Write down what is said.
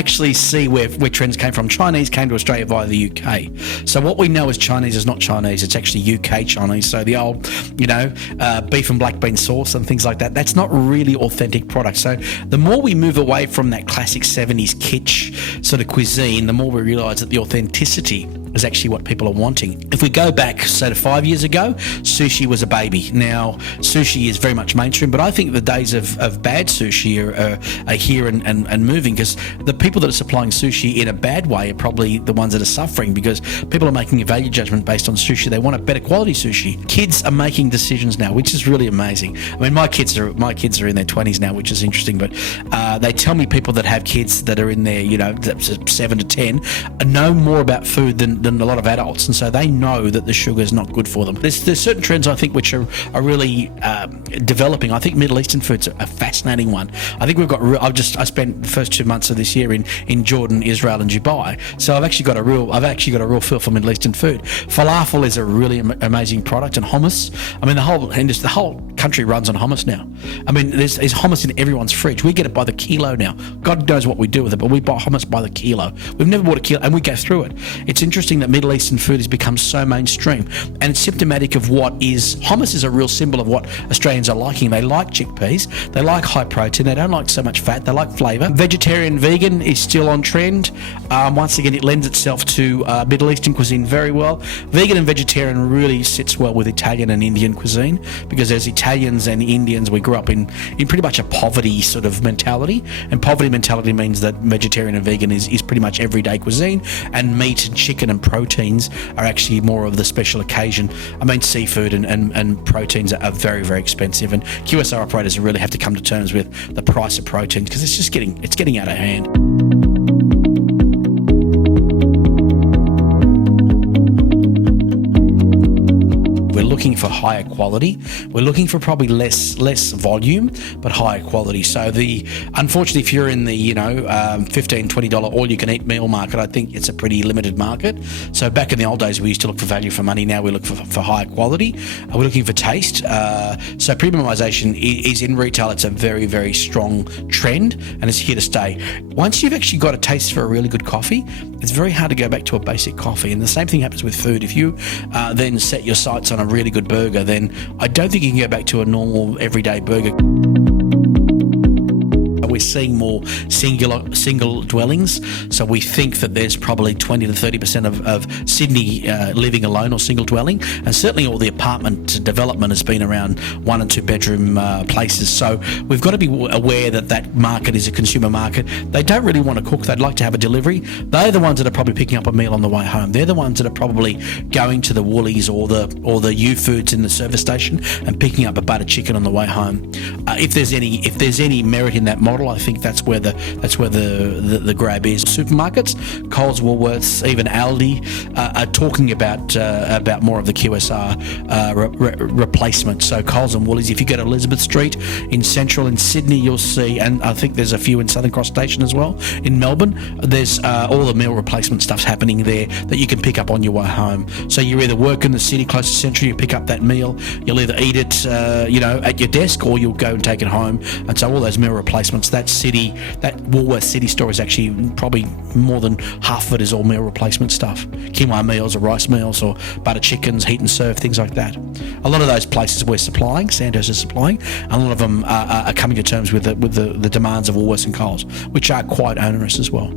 actually see where trends came from. Chinese came to Australia via the UK. So what we know as Chinese is not Chinese, it's actually UK Chinese. So the old, beef and black bean sauce and things like that, that's not really authentic product. So the more we move away from that classic 70s kitsch sort of cuisine, the more we realise that the authenticity is actually what people are wanting. If we go back, say, to 5 years ago, sushi was a baby. Now, sushi is very much mainstream, but I think the days of bad sushi are here and moving, because the people that are supplying sushi in a bad way are probably the ones that are suffering, because people are making a value judgment based on sushi. They want a better quality sushi. Kids are making decisions now, which is really amazing. I mean, my kids are in their 20s now, which is interesting, but they tell me people that have kids that are in their, 7 to 10 know more about food than a lot of adults, and so they know that the sugar is not good for them. There's certain trends, I think, which are really developing. I think Middle Eastern food's a fascinating one. I think we've got I spent the first 2 months of this year in Jordan, Israel and Dubai, so I've actually got a real feel for Middle Eastern food. Falafel is a really amazing product, and hummus. I mean, the whole country runs on hummus now. I mean, there's hummus in everyone's fridge. We get it by the kilo now. God knows what we do with it, but we buy hummus by the kilo. We've never bought a kilo, and we go through it. It's interesting that Middle Eastern food has become so mainstream, and it's symptomatic of hummus is a real symbol of what Australians are liking. They like chickpeas, they like high protein, they don't like so much fat, they like flavour. Vegetarian, vegan is still on trend. Once again, it lends itself to Middle Eastern cuisine very well. Vegan and vegetarian really sits well with Italian and Indian cuisine, because as Italians and Indians, we grew up in pretty much a poverty sort of mentality, and poverty mentality means that vegetarian and vegan is pretty much everyday cuisine, and meat and chicken and proteins are actually more of the special occasion. I mean, seafood and proteins are very, very expensive, and QSR operators really have to come to terms with the price of proteins, because it's getting out of hand. Looking for higher quality. We're looking for probably less volume, but higher quality. So unfortunately, if you're in the $15, $20 all-you-can-eat meal market, I think it's a pretty limited market. So back in the old days, we used to look for value for money. Now we look for higher quality. We're looking for taste. So premiumisation is in retail. It's a very, very strong trend, and it's here to stay. Once you've actually got a taste for a really good coffee, it's very hard to go back to a basic coffee. And the same thing happens with food. If you then set your sights on a really good burger, then I don't think you can go back to a normal everyday burger. We're seeing more single dwellings, so we think that there's probably 20 to 30% of Sydney living alone or single dwelling, and certainly all the apartment development has been around 1 and 2 bedroom places. So we've got to be aware that market is a consumer market. They don't really want to cook, they'd like to have a delivery. They're the ones that are probably picking up a meal on the way home. They're the ones that are probably going to the Woolies or the U-Foods in the service station and picking up a butter chicken on the way home. If there's any merit in that model, I think that's where the grab is. Supermarkets, Coles, Woolworths, even Aldi are talking about more of the QSR replacement. So Coles and Woolies, if you go to Elizabeth Street in Sydney, you'll see, and I think there's a few in Southern Cross Station as well. In Melbourne, there's all the meal replacement stuff's happening there that you can pick up on your way home. So you either work in the city close to Central, you pick up that meal, you'll either eat it at your desk, or you'll go and take it home. And so all those meal replacements, that Woolworths City store is actually probably more than half of it is all meal replacement stuff. Quinoa meals or rice meals or butter chickens, heat and serve, things like that. A lot of those places we're supplying, Sandhurst is supplying, and a lot of them are coming to terms with the demands of Woolworths and Coles, which are quite onerous as well.